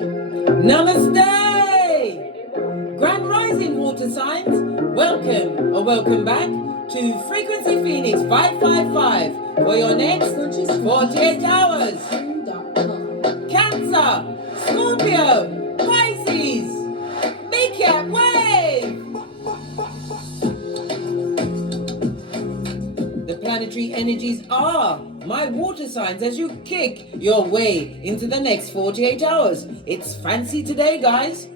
Namaste! Grand Rising water signs, welcome or welcome back to Frequency Phoenix 555 for your next 48 hours. Cancer, Scorpio, Pisces, Big Cat Wave! The planetary energies are my water signs as you kick your way into the next 48 hours. It's fancy today, guys.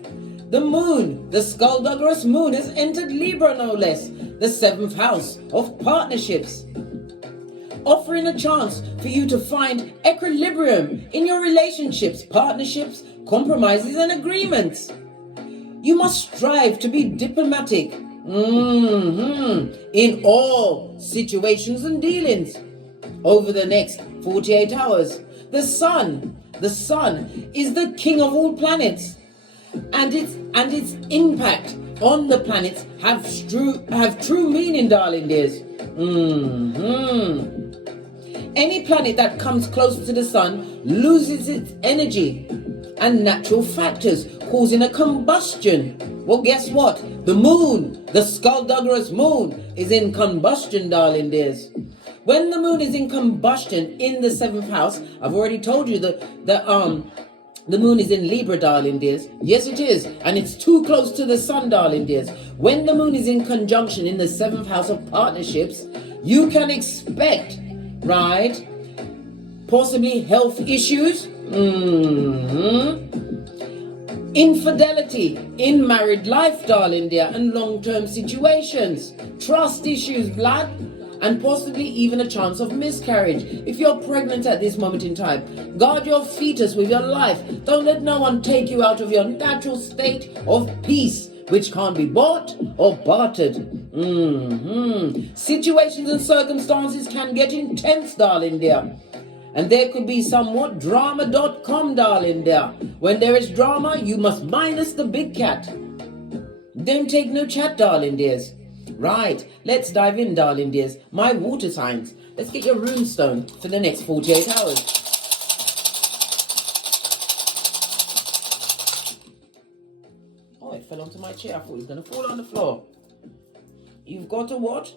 The moon, the skullduggerous moon, has entered Libra, no less, the 7th house of partnerships, offering a chance for you to find equilibrium in your relationships, partnerships, compromises, and agreements. You must strive to be diplomatic in all situations and dealings over the next 48 hours. The sun is the king of all planets, and its impact on the planets have true meaning, darling dears. Any planet that comes close to the sun loses its energy and natural factors, causing a combustion. Well, guess what? The moon, the skullduggerous moon, is in combustion, darling dears. When the moon is in combustion in the 7th house, I've already told you that the moon is in Libra, darling dears. Yes, it is. And it's too close to the sun, darling dears. When the moon is in conjunction in the 7th house of partnerships, you can expect, right, possibly health issues, infidelity in married life, darling dear, and long-term situations, trust issues, blood, and possibly even a chance of miscarriage. If you're pregnant at this moment in time, guard your fetus with your life. Don't let no one take you out of your natural state of peace, which can't be bought or bartered. Situations and circumstances can get intense, darling dear. And there could be somewhat drama.com, darling dear. When there is drama, you must minus the big cat. Don't take no chat, darling dears. Right, let's dive in, darling dears. My water signs. Let's get your runestone for the next 48 hours. Oh, it fell onto my chair. I thought it was going to fall on the floor. You've got a what?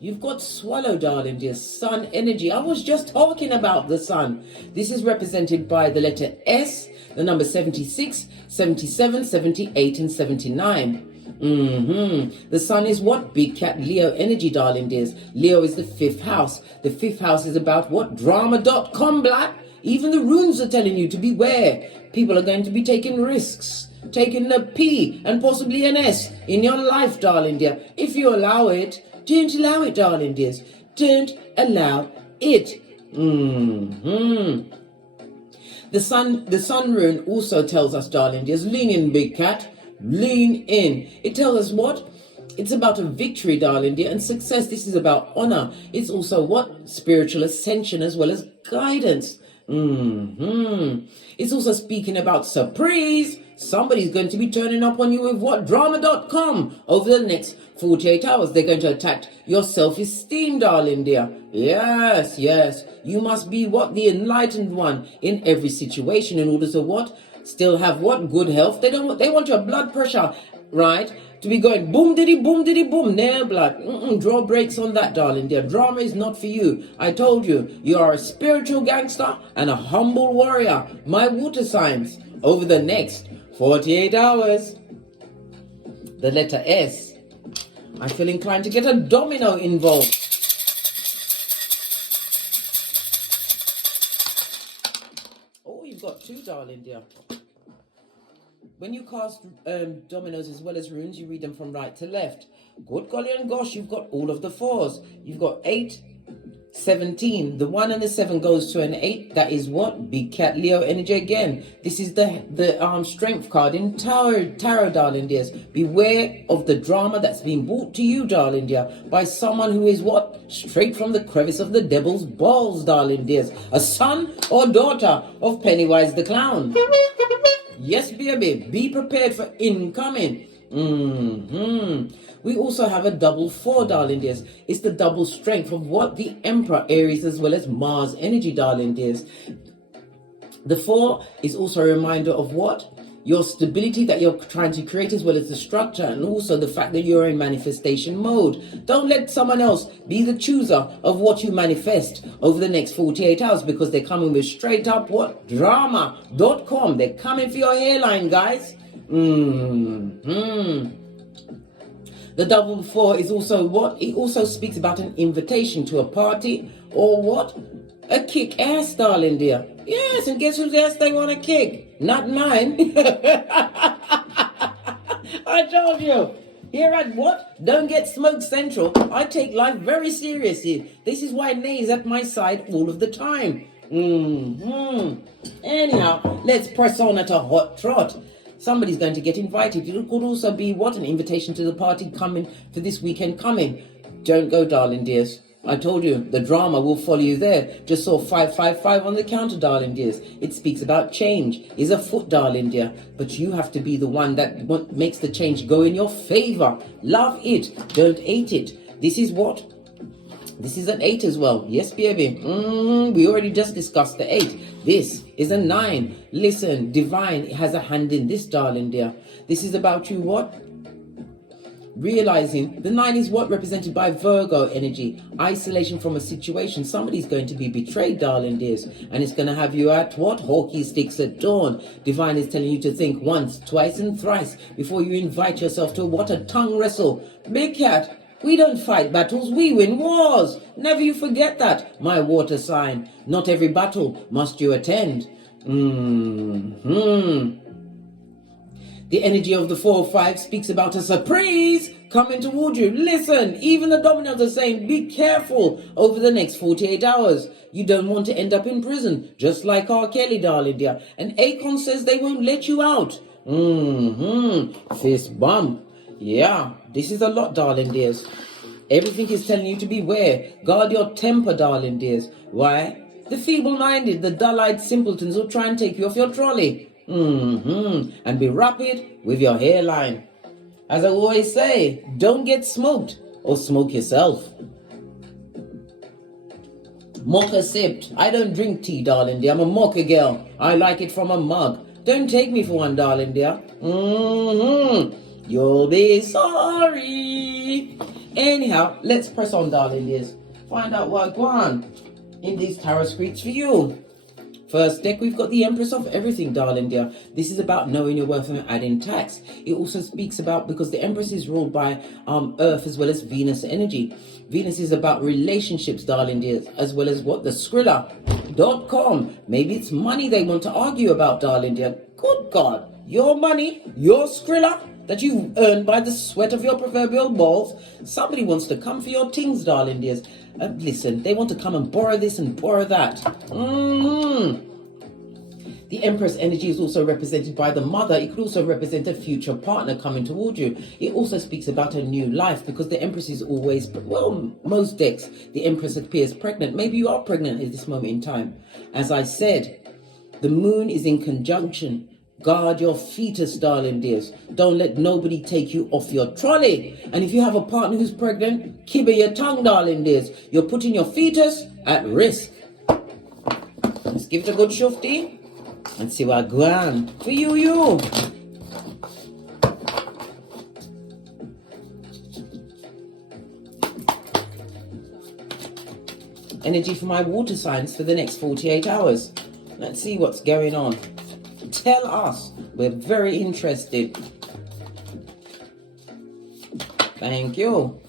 You've got swallow, darling dear. Sun energy. I was just talking about the sun. This is represented by the letter S, the number 76, 77, 78, and 79. The sun is what? Big cat Leo energy, darling dears. Leo is the 5th house. The 5th house is about what? Drama.com, black. Even the runes are telling you to beware. People are going to be taking risks, taking a P and possibly an S in your life, darling dear. If you allow it, don't allow it, darling dears. Don't allow it. The sun rune also tells us, darling dears, lean in, big cat. Lean in. It tells us what? It's about a victory, darling dear, and success. This is about honor. It's also what? Spiritual ascension as well as guidance. It's also speaking about surprise. Somebody's going to be turning up on you with what? Drama.com over the next 48 hours. They're going to attack your self-esteem, darling dear. Yes. You must be what? The enlightened one in every situation in order to what? Still have what? Good health. They want your blood pressure, right, to be going boom diddy boom, nail blood. Draw brakes on that, darling dear. Drama is not for you. I told you, you are a spiritual gangster and a humble warrior. My water signs over the next 48 hours. The letter S. I feel inclined to get a domino involved. You've got 2, darling dear. When you cast dominoes as well as runes, you read them from right to left. Good golly and gosh, you've got all of the 4s. You've got 8, 17. The 1 and the 7 goes to an 8. That is what? Big cat Leo energy again. This is the strength card in tarot, darling dears. Beware of the drama that's being brought to you, darling dear, by someone who is what? Straight from the crevice of the devil's balls, darling dears. A son or daughter of Pennywise the Clown. Yes, baby, be prepared for incoming. We also have a double 4, darling dears. It's the double strength of what? The Emperor, Aries, as well as Mars energy, darling dears. The 4 is also a reminder of what? Your stability that you're trying to create, as well as the structure, and also the fact that you're in manifestation mode. Don't let someone else be the chooser of what you manifest over the next 48 hours, because they're coming with straight up what? Drama.com. They're coming for your hairline, guys. The double 4 is also what? It also speaks about an invitation to a party or what? A kick ass, darling dear. Yes, and guess whose ass they want to kick? Not mine. I told you. Here at what? Don't Get Smoked Central, I take life very seriously. This is why Nay's at my side all of the time. Anyhow, let's press on at a hot trot. Somebody's going to get invited. It could also be what? An invitation to the party coming for this weekend coming. Don't go, darling dears. I told you, the drama will follow you there. Just saw 555 on the counter, darling dears. It speaks about change. Is afoot, darling dear. But you have to be the one that makes the change go in your favor. Love it. Don't hate it. This is what? This is an 8 as well. Yes, baby. We already just discussed the 8. This is a 9. Listen, divine has a hand in this, darling dear. This is about you what? Realizing the 9 is what? Represented by Virgo energy. Isolation from a situation. Somebody's going to be betrayed, darling dears. And it's going to have you at what? Hawky sticks at dawn. Divine is telling you to think once, twice and thrice before you invite yourself to what? A tongue wrestle. Big cat. We don't fight battles, we win wars. Never you forget that, my water sign. Not every battle must you attend. The energy of the 4-5 speaks about a surprise coming toward you. Listen, even the dominants are saying, be careful over the next 48 hours. You don't want to end up in prison, just like R. Kelly, darling dear. And Akon says they won't let you out. Fist bump. Yeah, this is a lot, darling dears. Everything is telling you to beware. Guard your temper, darling dears. Why? The feeble-minded, the dull-eyed simpletons will try and take you off your trolley. And be rapid with your hairline. As I always say, don't get smoked or smoke yourself. Mocha sipped. I don't drink tea, darling dear. I'm a mocha girl. I like it from a mug. Don't take me for one, darling dear. You'll be sorry. Anyhow, let's press on, darling dears. Find out what's going on in these tarot scripts for you. First deck, we've got the Empress of Everything, darling dear. This is about knowing your worth and adding tax. It also speaks about, because the Empress is ruled by Earth as well as Venus energy. Venus is about relationships, darling dears, as well as what? The Skrilla.com. Maybe it's money they want to argue about, darling dear. Good God. Your money, your Skrilla that you've earned by the sweat of your proverbial balls. Somebody wants to come for your things, darling dears. Listen, they want to come and borrow this and borrow that. The Empress energy is also represented by the mother. It could also represent a future partner coming toward you. It also speaks about a new life, because the Empress is always, well, most decks, the Empress appears pregnant. Maybe you are pregnant at this moment in time. As I said, the moon is in conjunction. Guard your fetus, darling dears. Don't let nobody take you off your trolley. And if you have a partner who's pregnant, kibber your tongue, darling dears. You're putting your fetus at risk. Let's give it a good shufti and see what go on for you. Energy for my water signs for the next 48 hours. Let's see what's going on. Tell us. We're very interested. Thank you.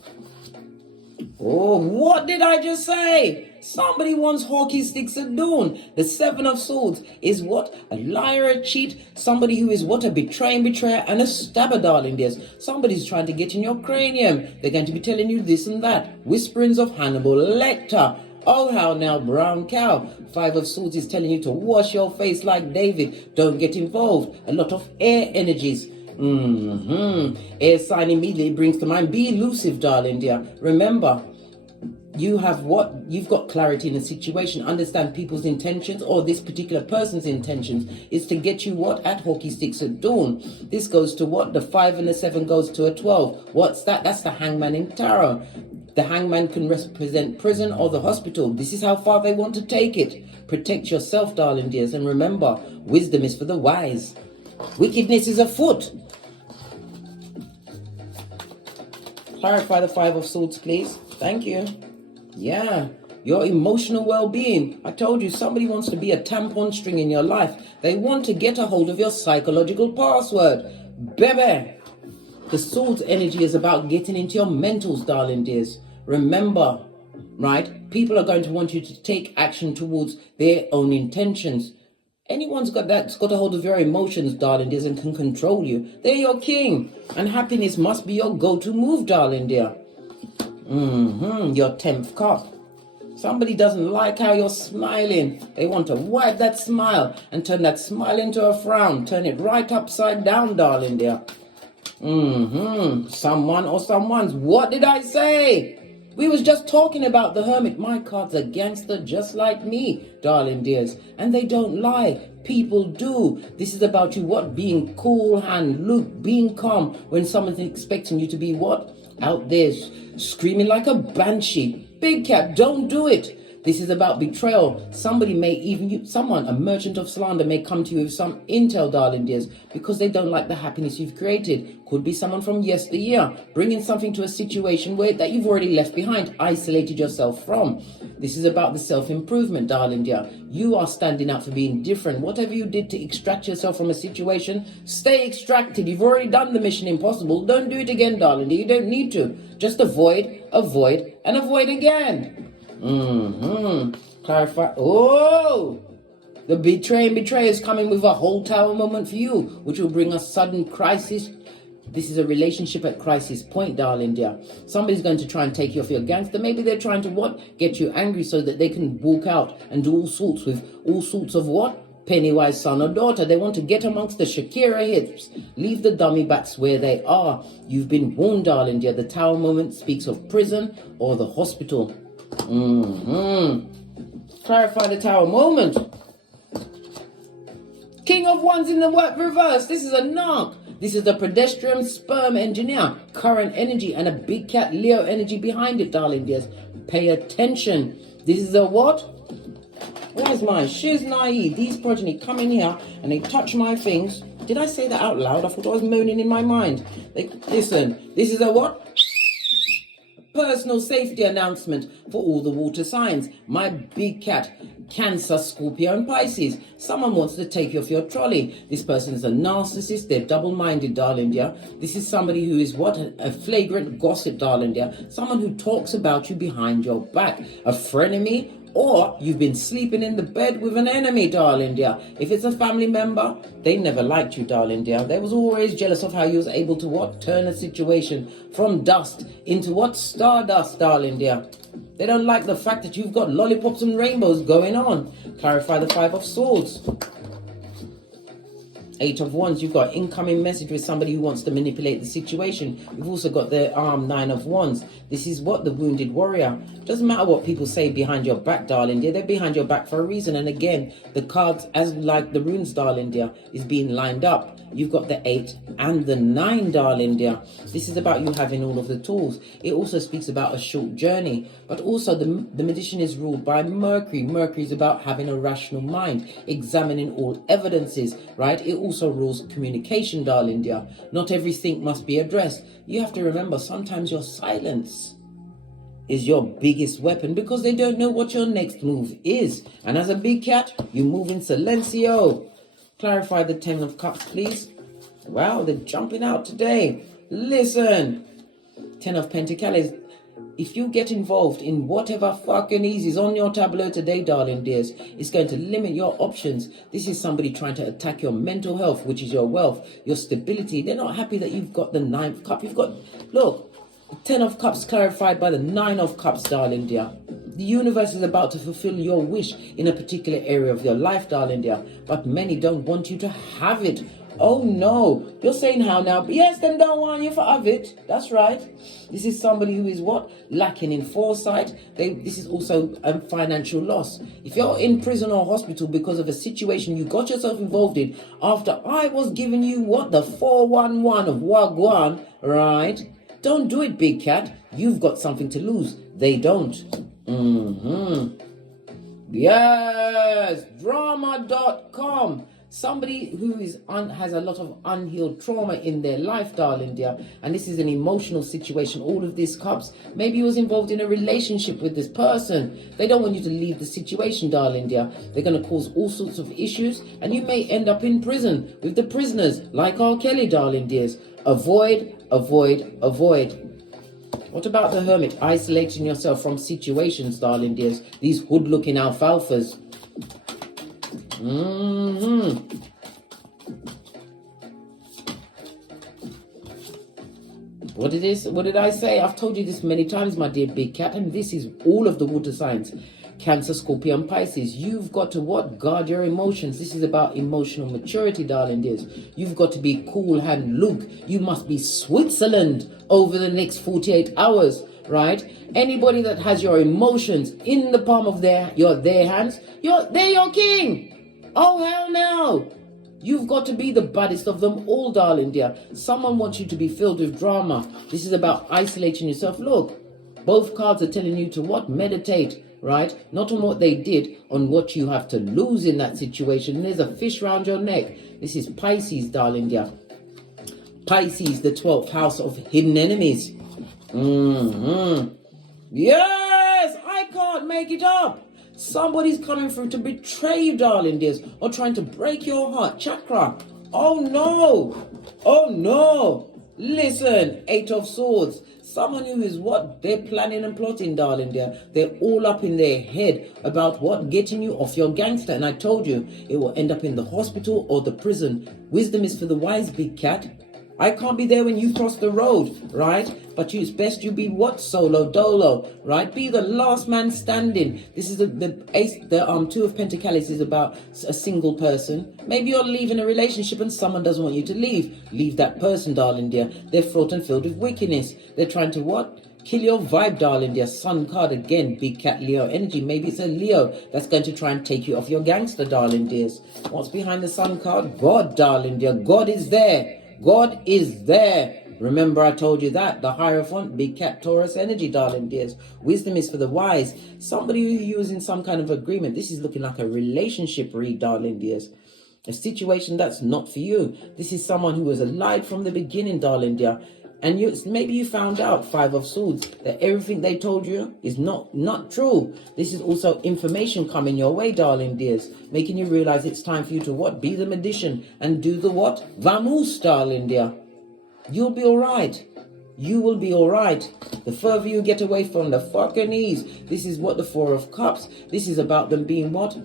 Oh, what did I just say? Somebody wants hockey sticks at dawn. The 7 of Swords is what? A liar, a cheat. Somebody who is what? A betrayer, and a stabber, darling dears. Somebody's trying to get in your cranium. They're going to be telling you this and that. Whisperings of Hannibal Lecter. Oh, how now, brown cow. 5 of Swords is telling you to wash your face like David. Don't get involved. A lot of air energies. Air sign immediately brings to mind, be elusive, darling dear. Remember, you have what? You've got clarity in a situation. Understand people's intentions, or this particular person's intentions is to get you what? At hockey sticks at dawn. This goes to what? The 5 and the 7 goes to a 12. What's that? That's the hangman in tarot. The hangman can represent prison or the hospital. This is how far they want to take it. Protect yourself, darling dears. And remember, wisdom is for the wise. Wickedness is afoot. Clarify the Five of Swords, please. Thank you. Yeah. Your emotional well-being. I told you, somebody wants to be a tampon string in your life. They want to get a hold of your psychological password. Baby. The Swords energy is about getting into your mentals, darling dears. Remember, right? People are going to want you to take action towards their own intentions. Anyone's that's got a hold of your emotions, darling dears, and can control you, they're your king. And happiness must be your go-to move, darling dear. Your 10th cup. Somebody doesn't like how you're smiling. They want to wipe that smile and turn that smile into a frown. Turn it right upside down, darling dear. Someone or someone's. What did I say? We was just talking about the Hermit. My card's a gangster just like me, darling dears. And they don't lie. People do. This is about you, what? Being cool hand, look, being calm when someone's expecting you to be what? Out there screaming like a banshee. Big cat, don't do it. This is about betrayal. Somebody may a merchant of slander may come to you with some intel, darling dears, because they don't like the happiness you've created. Could be someone from yesteryear, bringing something to a situation that you've already left behind, isolated yourself from. This is about the self-improvement, darling dear. You are standing out for being different. Whatever you did to extract yourself from a situation, stay extracted. You've already done the mission impossible. Don't do it again, darling dear. You don't need to. Just avoid, and avoid again. Clarify. Oh, the betrayer is coming with a whole tower moment for you, which will bring a sudden crisis. This is a relationship at crisis point, darling dear. Somebody's going to try and take you off your gangster. Maybe they're trying to what? Get you angry so that they can walk out and do all sorts of what? Pennywise son or daughter. They want to get amongst the Shakira hips. Leave the dummy bats where they are. You've been warned, darling dear. The tower moment speaks of prison or the hospital. Clarify the tower moment. King of Wands in the work reverse. This is a narc. This is the pedestrian sperm engineer. Current energy and a big cat Leo energy behind it, darling dears. Pay attention. This is a what? Where's mine? She's naive. These progeny come in here and they touch my things. Did I say that out loud? I thought I was moaning in my mind. Listen, this is a what? Personal safety announcement for all the water signs. My big cat, Cancer, Scorpio and Pisces. Someone wants to take you off your trolley. This person is a narcissist. They're double-minded, darling dear. This is somebody who is what? A flagrant gossip, darling dear. Someone who talks about you behind your back. A frenemy, or you've been sleeping in the bed with an enemy, darling dear. If it's a family member, they never liked you, darling dear. They was always jealous of how you was able to what? Turn a situation from dust into what? Stardust, darling dear. They don't like the fact that you've got lollipops and rainbows going on. Clarify the Five of Swords. Eight of Wands, you've got incoming message with somebody who wants to manipulate the situation. You've also got the Nine of Wands. This is what? The wounded warrior. Doesn't matter what people say behind your back, darling dear. They're behind your back for a reason. And again, the cards, as like the runes, darling dear, is being lined up. You've got the 8 and the 9, darling dear. This is about you having all of the tools. It also speaks about a short journey. But also the magician is ruled by Mercury. Mercury is about having a rational mind, examining all evidences, right? It also rules communication, darling dear. Not everything must be addressed. You have to remember, sometimes your silence is your biggest weapon because they don't know what your next move is. And as a big cat, you move in silencio. Clarify the 10 of Cups, please. Wow, they're jumping out today. Listen. 10 of Pentacles. If you get involved in whatever fucking is on your tableau today, darling dears, it's going to limit your options. This is somebody trying to attack your mental health, which is your wealth, your stability. They're not happy that you've got the 9th cup. You've got, look, 10 of Cups clarified by the 9 of Cups, darling dear. The universe is about to fulfill your wish in a particular area of your life, darling dear. But many don't want you to have it. Oh no, you're saying how now? Yes, them don't want you to have it. That's right. This is somebody who is what? Lacking in foresight. This is also a financial loss. If you're in prison or hospital because of a situation you got yourself involved in after I was giving you what? The 411 of Wagwan, right? Don't do it, big cat. You've got something to lose. They don't. Yes, drama.com. Somebody who has a lot of unhealed trauma in their life, darling dear, and this is an emotional situation. All of these cups, maybe you was involved in a relationship with this person. They don't want you to leave the situation, darling dear. They're going to cause all sorts of issues, and you may end up in prison with the prisoners, like R. Kelly, darling dears. Avoid, avoid, avoid. What about the Hermit? Isolating yourself from situations, darling dears. These hood-looking alfalfas. What did I say? I've told you this many times, my dear big cat, and this is all of the water signs. Cancer, Scorpio, and Pisces. You've got to what? Guard your emotions. This is about emotional maturity, darling dears. You've got to be cool hand Luke. You must be Switzerland over the next 48 hours, right? Anybody that has your emotions in the palm of their hands, they're your king. Oh, hell no. You've got to be the baddest of them all, darling dear. Someone wants you to be filled with drama. This is about isolating yourself. Look, both cards are telling you to what? Meditate, right? Not on what they did, on what you have to lose in that situation. There's a fish round your neck. This is Pisces, darling dear. Pisces, the 12th house of hidden enemies. Yes, I can't make it up. Somebody's coming through to betray you, darling dears, or trying to break your heart chakra. Oh no. Oh no. Listen, 8 of Swords. Someone who is what? They're planning and plotting, darling dear. They're all up in their head about what? Getting you off your gangster. And I told you, it will end up in the hospital or the prison. Wisdom is for the wise, big cat. I can't be there when you cross the road, right? But it's best you be what? Solo dolo, right? Be the last man standing. This is the Two of Pentacles is about a single person. Maybe you're leaving a relationship and someone doesn't want you to leave. Leave that person, darling dear. They're fraught and filled with wickedness. They're trying to what? Kill your vibe, darling dear. Sun card again, big cat Leo energy. Maybe it's a Leo that's going to try and take you off your gangster, darling dears. What's behind the Sun card? God, darling dear. God is there. God is there. Remember I told you that. The Hierophant, big cat Taurus energy, darling dears. Wisdom is for the wise. Somebody who is in some kind of agreement. This is looking like a relationship read, darling dears. A situation that's not for you. This is someone who was lied from the beginning, darling dear. And maybe you found out, 5 of Swords, that everything they told you is not true. This is also information coming your way, darling dears, making you realize it's time for you to what? Be the magician and do the what? Vamos, darling dear. You'll be all right. You will be all right. The further you get away from the fucking knees. This is what the 4 of Cups. This is about them being what?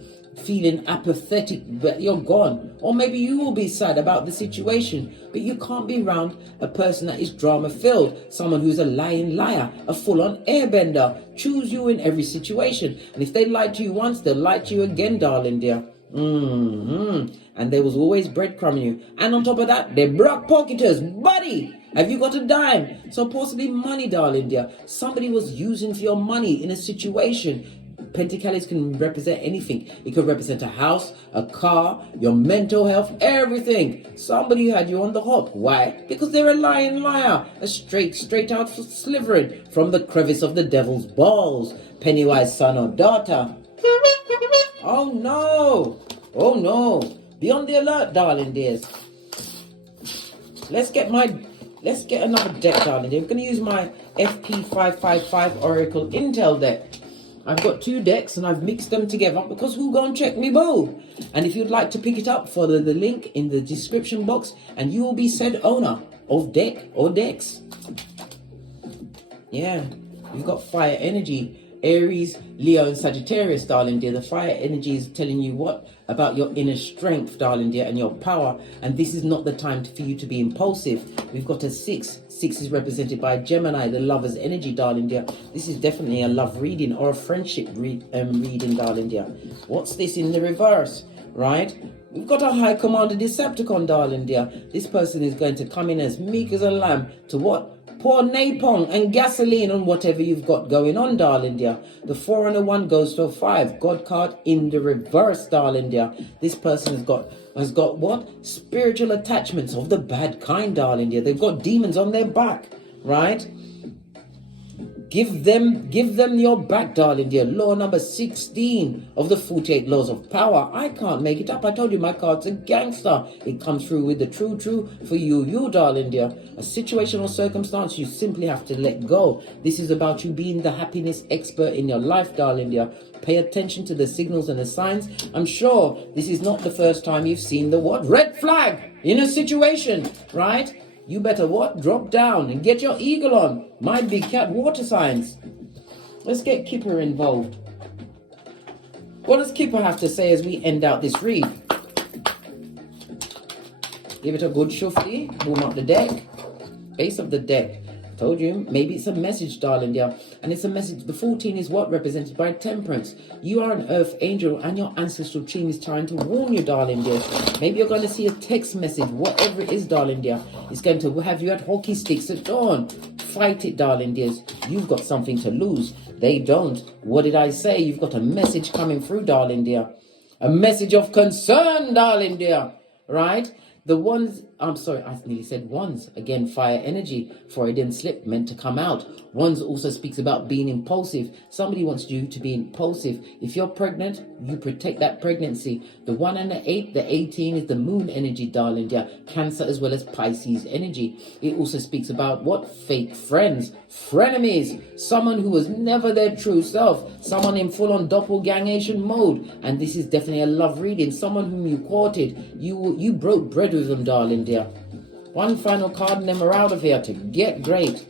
Feeling apathetic, but you're gone. Or maybe you will be sad about the situation, but you can't be around a person that is drama filled, someone who's a lying liar, a full-on airbender. Choose you in every situation, and if they lied to you once, they'll lie to you again, darling dear. And there was always breadcrumbing you, and on top of that, they're block pocketers. Buddy, have you got a dime? So possibly money, darling dear. Somebody was using for your money in a situation. Pentacles can represent anything. It could represent a house, a car, your mental health, everything. Somebody had you on the hop. Why? Because they're a lying liar. A straight out slivering from the crevice of the devil's balls. Pennywise son or daughter. Oh no. Oh no. Be on the alert, darling dears. Let's get another deck, darling dear. I'm going to use my FP555 Oracle Intel deck. I've got 2 decks and I've mixed them together because who gonna check me boo? And if you'd like to pick it up, follow the link in the description box and you will be said owner of deck or decks. Yeah, you've got fire energy. Aries, Leo, and Sagittarius, darling dear. The fire energy is telling you what? About your inner strength, darling dear, and your power. And this is not the time for you to be impulsive. We've got a 6. 6 is represented by Gemini, the lover's energy, darling dear. This is definitely a love reading or a friendship reading, darling dear. What's this in the reverse, right? We've got a High Commander Decepticon, darling dear. This person is going to come in as meek as a lamb to what? Pour napalm and gasoline on whatever you've got going on, darling dear. The 4 and a 1 goes to a 5. God card in the reverse, darling dear. This person has got what? Spiritual attachments of the bad kind, darling dear. They've got demons on their back, right? Give them your back, darling dear. Law number 16 of the 48 laws of power. I can't make it up. I told you my card's a gangster. It comes through with the true for you, darling dear. A situation or circumstance you simply have to let go. This is about you being the happiness expert in your life, darling dear. Pay attention to the signals and the signs. I'm sure this is not the first time you've seen the what? Red flag in a situation, right? You better what? Drop down and get your eagle on. My big cat, water signs. Let's get Kipper involved. What does Kipper have to say as we end out this read? Give it a good shufty. Boom up the deck. Base of the deck. Told you, maybe it's a message, darling dear. And it's a message. The 14 is what? Represented by temperance. You are an earth angel and your ancestral team is trying to warn you, darling dear. Maybe you're going to see a text message, whatever it is, darling dear. It's going to have you at hockey sticks at dawn. Fight it, darling dears. You've got something to lose. They don't. What did I say? You've got a message coming through, darling dear. A message of concern, darling dear. Right? The ones, I'm sorry, I nearly said ones. Again, fire energy, Freudian slip, meant to come out. Ones also speaks about being impulsive. Somebody wants you to be impulsive. If you're pregnant, you protect that pregnancy. The 1 and the 8, the 18 is the moon energy, darling dear. Cancer as well as Pisces energy. It also speaks about what? Fake friends, frenemies, someone who was never their true self, someone in full-on doppelgangation mode. And this is definitely a love reading. Someone whom you courted, you broke bread with them, darling dear. One final card and then we're out of here to get great.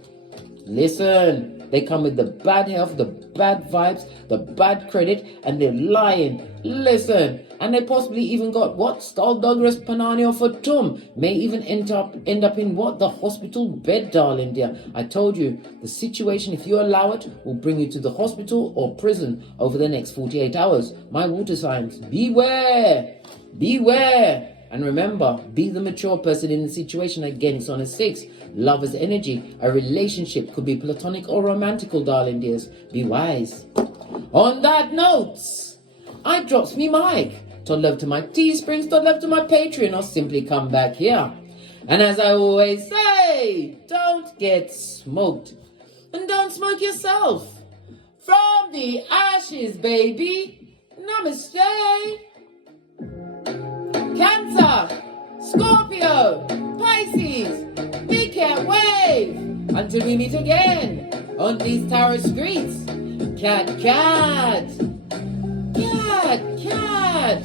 Listen, they come with the bad health, the bad vibes, the bad credit, and they're lying. Listen, and they possibly even got what? Skullduggerous Panania for Tum. May even end up in what? The hospital bed, darling dear. I told you, the situation, if you allow it, will bring you to the hospital or prison over the next 48 hours. My water signs, beware, beware. And remember, be the mature person in the situation. Again, it's on a 6. Lover's energy. A relationship could be platonic or romantical, darling dears. Be wise. On that note, I drops me mic. Todd love to my Teesprings, Todd love to my Patreon, or simply come back here. And as I always say, don't get smoked. And don't smoke yourself. From the ashes, baby. Namaste. Cancer, Scorpio, Pisces, big cat wave. Until we meet again on these tarot streets. Cat, cat, cat, cat.